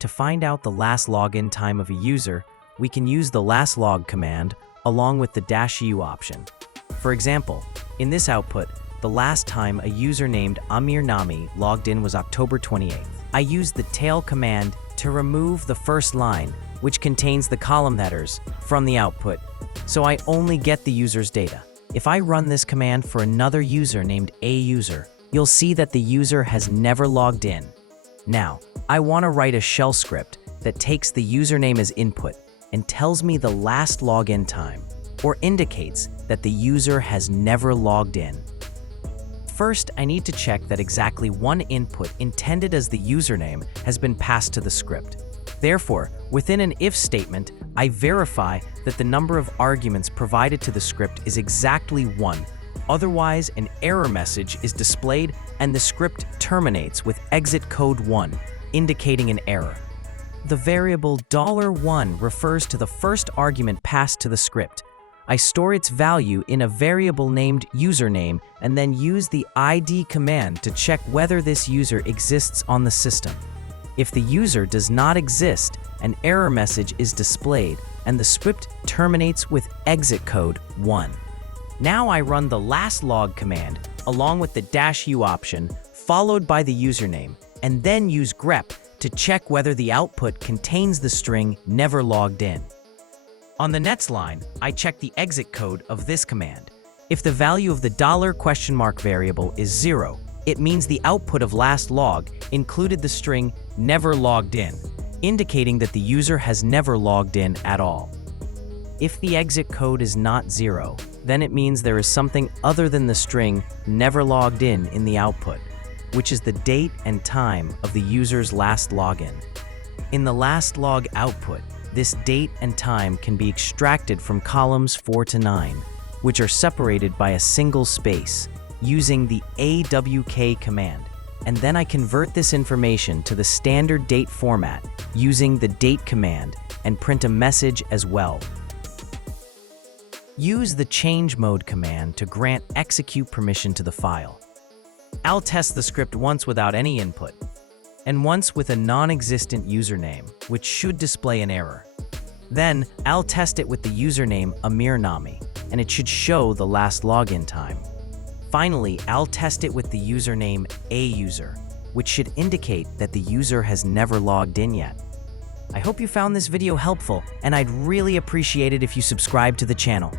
To find out the last login time of a user, we can use the lastlog command along with the -u option. For example, in this output, the last time a user named Amir Nami logged in was October 28th. I used the tail command to remove the first line, which contains the column headers, from the output, so I only get the user's data. If I run this command for another user named A user, you'll see that the user has never logged in. Now, I want to write a shell script that takes the username as input and tells me the last login time, or indicates that the user has never logged in. First, I need to check that exactly one input intended as the username has been passed to the script. Therefore, within an if statement, I verify that the number of arguments provided to the script is exactly 1. Otherwise, an error message is displayed and the script terminates with exit code 1, indicating an error. The variable $1 refers to the first argument passed to the script. I store its value in a variable named username and then use the ID command to check whether this user exists on the system. If the user does not exist, an error message is displayed and the script terminates with exit code 1. Now I run the lastlog command along with the -u option followed by the username and then use grep to check whether the output contains the string never logged in. On the next line, I check the exit code of this command. If the value of the $? variable is 0, it means the output of last log included the string never logged in, indicating that the user has never logged in at all. If the exit code is not 0, then it means there is something other than the string never logged in the output, which is the date and time of the user's last login. In the last log output, this date and time can be extracted from columns 4 to 9, which are separated by a single space, using the awk command, and then I convert this information to the standard date format using the date command and print a message as well. Use the change mode command to grant execute permission to the file. I'll test the script once without any input, and once with a non-existent username, which should display an error. Then, I'll test it with the username Amir Nami, and it should show the last login time. Finally, I'll test it with the username A user, which should indicate that the user has never logged in yet. I hope you found this video helpful, and I'd really appreciate it if you subscribe to the channel.